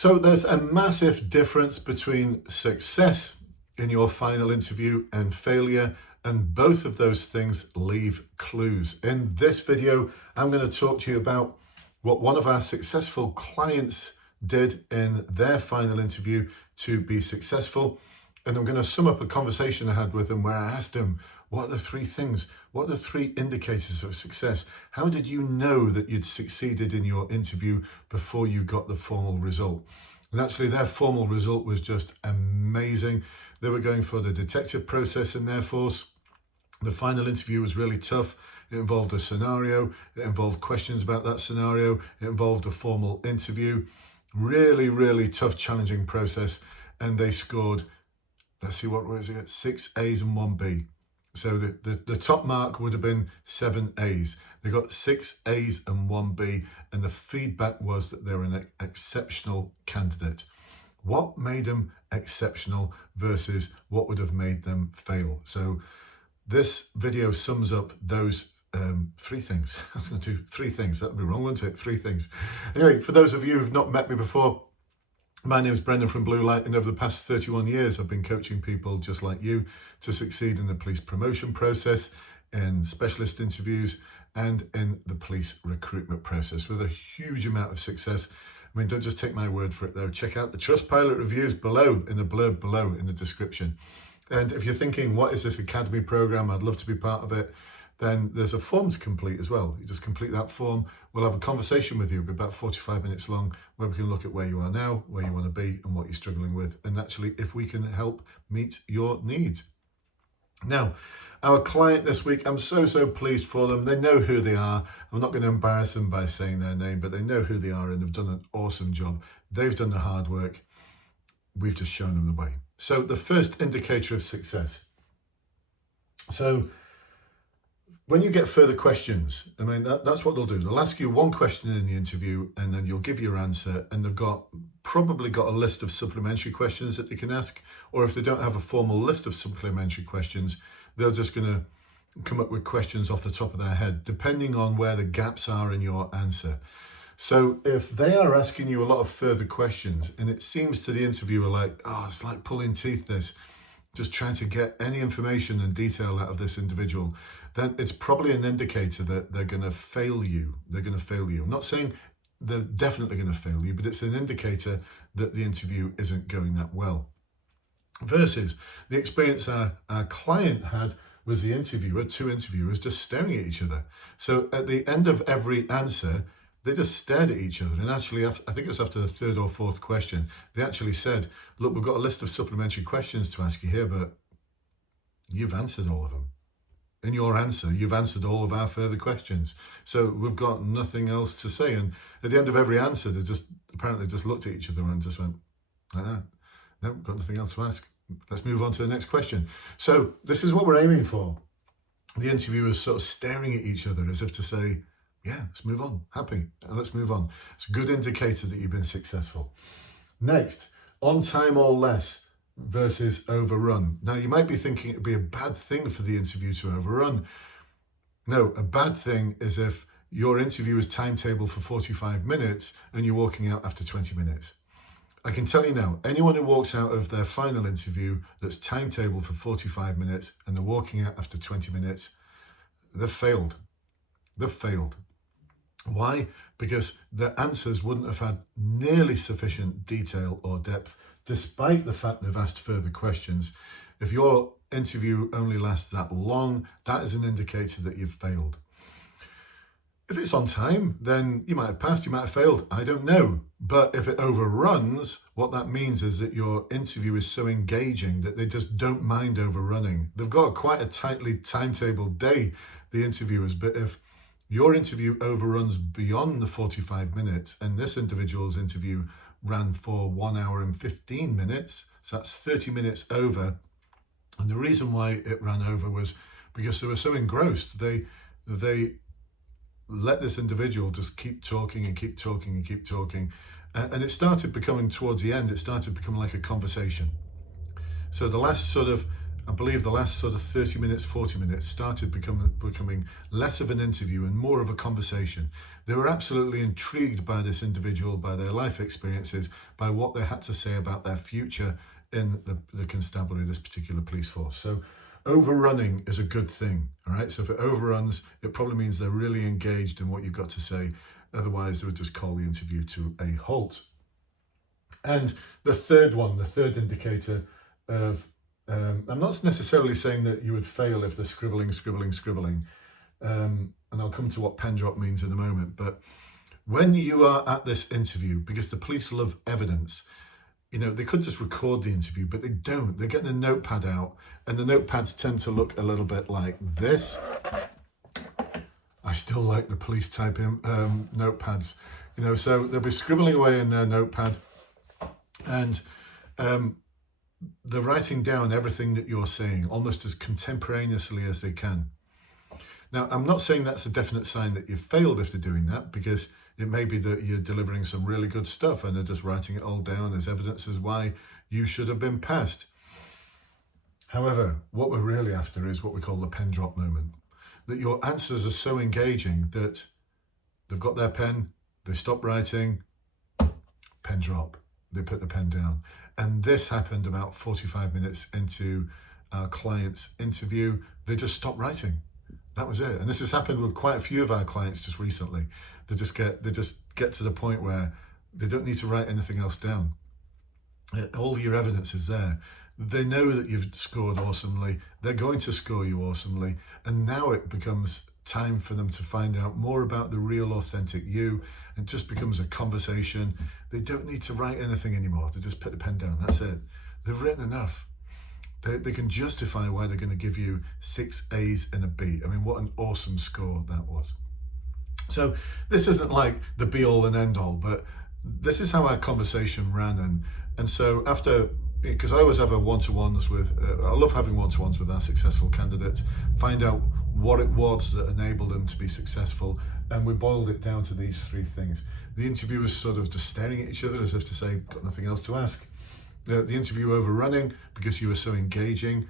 So there's a massive difference between success in your final interview and failure, and both of those things leave clues. In this video, I'm going to talk to you about what one of our successful clients did in their final interview to be successful. And I'm going to sum up a conversation I had with him where I asked him, what are the three things? What are the three indicators of success? How did you know that you'd succeeded in your interview before you got the formal result? And actually their formal result was just amazing. They were going for the detective process in their force. The final interview was really tough. It involved a scenario. It involved questions about that scenario. It involved a formal interview. Really, really tough, challenging process. And they scored, let's see, what was it? 6 A's and 1 B. So the top mark would have been 7 A's. They got 6 A's and 1 B, and the feedback was that they were an exceptional candidate. What made them exceptional versus what would have made them fail? So this video sums up those three things. I was going to do 3 things. That would be wrong, wouldn't it? 3 things. Anyway, for those of you who've not met me before, my name is Brendan from Blue Light, and over the past 31 years, I've been coaching people just like you to succeed in the police promotion process, in specialist interviews, and in the police recruitment process with a huge amount of success. I mean, don't just take my word for it though. Check out the Trustpilot reviews below, in the blurb below in the description. And if you're thinking, what is this academy program? I'd love to be part of it. Then there's a form to complete as well. You just complete that form. We'll have a conversation with you, it'll be about 45 minutes long, where we can look at where you are now, where you want to be, and what you're struggling with, and actually if we can help meet your needs. Now, our client this week, I'm so pleased for them. They know who they are. I'm not going to embarrass them by saying their name, but they know who they are, and they've done an awesome job. They've done the hard work. We've just shown them the way. So the first indicator of success. So when you get further questions, I mean, that's what they'll do. They'll ask you one question in the interview, and then you'll give your answer, and they've probably got a list of supplementary questions that they can ask, or if they don't have a formal list of supplementary questions, they're just going to come up with questions off the top of their head, depending on where the gaps are in your answer. So if they are asking you a lot of further questions, and it seems to the interviewer like, oh, it's like pulling teeth, this, just trying to get any information and detail out of this individual, then it's probably an indicator that they're going to fail you. They're going to fail you. I'm not saying they're definitely going to fail you, but it's an indicator that the interview isn't going that well. Versus the experience our client had was the interviewer, 2 interviewers just staring at each other. So at the end of every answer, they just stared at each other. And actually, I think it was after the 3rd or 4th question, they actually said, look, we've got a list of supplementary questions to ask you here, but you've answered all of them. In your answer, you've answered all of our further questions. So we've got nothing else to say. And at the end of every answer, they just apparently just looked at each other and just went, like that. No, got nothing else to ask. Let's move on to the next question. So this is what we're aiming for. The interviewers sort of staring at each other as if to say, yeah, let's move on. Happy. Let's move on. It's a good indicator that you've been successful. Next, on time or less versus overrun. Now, you might be thinking it'd be a bad thing for the interview to overrun. No, a bad thing is if your interview is timetabled for 45 minutes and you're walking out after 20 minutes. I can tell you now, anyone who walks out of their final interview that's timetabled for 45 minutes and they're walking out after 20 minutes, they've failed. They've failed. Why? Because the answers wouldn't have had nearly sufficient detail or depth, despite the fact they've asked further questions. If your interview only lasts that long, that is an indicator that you've failed. If it's on time, then you might have passed, you might have failed, I don't know. But if it overruns, what that means is that your interview is so engaging that they just don't mind overrunning. They've got quite a tightly timetabled day, the interviewers, but if your interview overruns beyond the 45 minutes, and this individual's interview ran for 1 hour and 15 minutes, so that's 30 minutes over. And the reason why it ran over was because they were so engrossed. They let this individual just keep talking and keep talking and keep talking. And it started becoming, towards the end, it started becoming like a conversation. So the last sort of, I believe the last sort of 30 minutes, 40 minutes started becoming less of an interview and more of a conversation. They were absolutely intrigued by this individual, by their life experiences, by what they had to say about their future in the constabulary, this particular police force. So overrunning is a good thing, all right? So if it overruns, it probably means they're really engaged in what you've got to say. Otherwise, they would just call the interview to a halt. And the third indicator of, I'm not necessarily saying that you would fail if they're scribbling. And I'll come to what pen drop means in a moment. But when you are at this interview, because the police love evidence, they could just record the interview, but they don't. They're getting a notepad out, and the notepads tend to look a little bit like this. I still like the police type notepads, so they'll be scribbling away in their notepad, and they're writing down everything that you're saying almost as contemporaneously as they can. Now, I'm not saying that's a definite sign that you've failed if they're doing that, because it may be that you're delivering some really good stuff and they're just writing it all down as evidence as why you should have been passed. However, what we're really after is what we call the pen drop moment. That your answers are so engaging that they've got their pen, they stop writing, pen drop, they put the pen down. And this happened about 45 minutes into our client's interview. They just stopped writing. That was it. And this has happened with quite a few of our clients just recently. They just get to the point where they don't need to write anything else down. All your evidence is there. They know that you've scored awesomely. They're going to score you awesomely. And now it becomes time for them to find out more about the real, authentic you. It just becomes a conversation. They don't need to write anything anymore. They just put the pen down. That's it. They've written enough. They can justify why they're going to give you 6 A's and a B. I mean, what an awesome score that was. So this isn't like the be all and end all, but this is how our conversation ran. And so after, because I always have one-to-ones with, I love having one-to-ones with our successful candidates, find out what it was that enabled them to be successful. And we boiled it down to these 3 things. The interviewers sort of just staring at each other as if to say, got nothing else to ask. The interview overrunning because you were so engaging,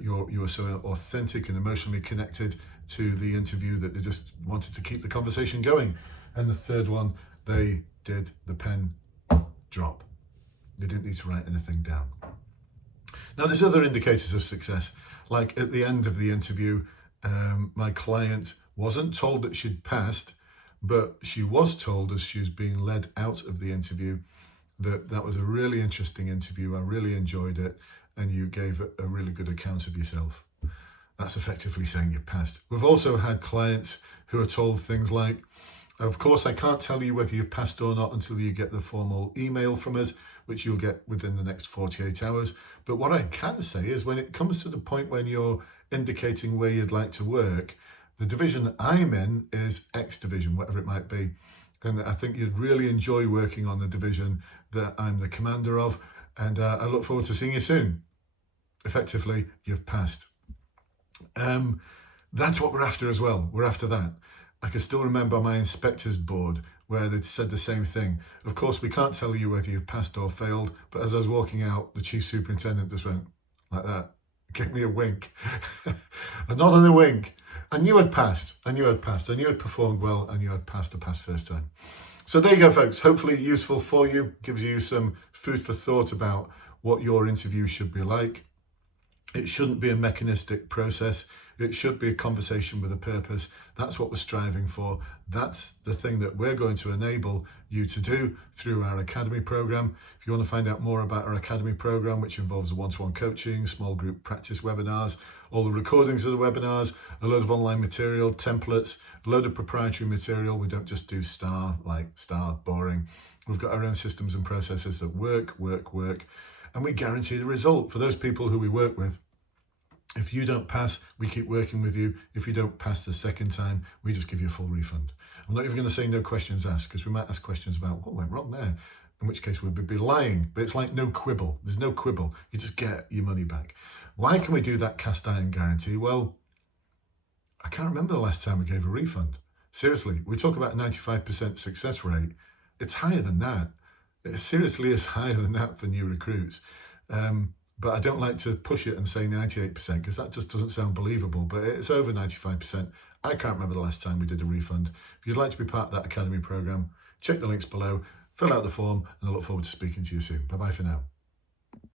you were so authentic and emotionally connected to the interview that they just wanted to keep the conversation going. And the third one, they did the pen drop. They didn't need to write anything down. Now, there's other indicators of success. Like at the end of the interview, my client wasn't told that she'd passed, but she was told as she was being led out of the interview that was a really interesting interview. I really enjoyed it, and you gave a really good account of yourself. That's effectively saying you passed. We've also had clients who are told things like, of course, I can't tell you whether you've passed or not until you get the formal email from us, which you'll get within the next 48 hours. But what I can say is when it comes to the point when you're indicating where you'd like to work, the division I'm in is X division, whatever it might be. And I think you'd really enjoy working on the division that I'm the commander of. And I look forward to seeing you soon. Effectively, you've passed. That's what we're after as well. We're after that. I can still remember my inspectors board where they'd said the same thing. Of course, we can't tell you whether you've passed or failed. But as I was walking out, the chief superintendent just went like that. Gave me a wink. A nod and a wink. I knew I'd passed. I knew I'd performed well. I knew I'd passed the first time. So there you go, folks. Hopefully useful for you. Gives you some food for thought about what your interview should be like. It shouldn't be a mechanistic process. It should be a conversation with a purpose. That's what we're striving for. That's the thing that we're going to enable you to do through our Academy program. If you want to find out more about our Academy program, which involves one-to-one coaching, small group practice webinars, all the recordings of the webinars, a load of online material, templates, a load of proprietary material. We don't just do star, boring. We've got our own systems and processes that work, and we guarantee the result for those people who we work with. If you don't pass, we keep working with you. If you don't pass the second time, we just give you a full refund. I'm not even going to say no questions asked, because we might ask questions about what went wrong there, in which case we'd be lying. But it's like no quibble. There's no quibble. You just get your money back. Why can we do that cast iron guarantee? Well, I can't remember the last time we gave a refund. Seriously, we talk about a 95% success rate. It's higher than that. It seriously is higher than that for new recruits. but I don't like to push it and say 98% because that just doesn't sound believable, but it's over 95%. I can't remember the last time we did a refund. If you'd like to be part of that Academy program, check the links below, fill out the form, and I look forward to speaking to you soon. Bye-bye for now.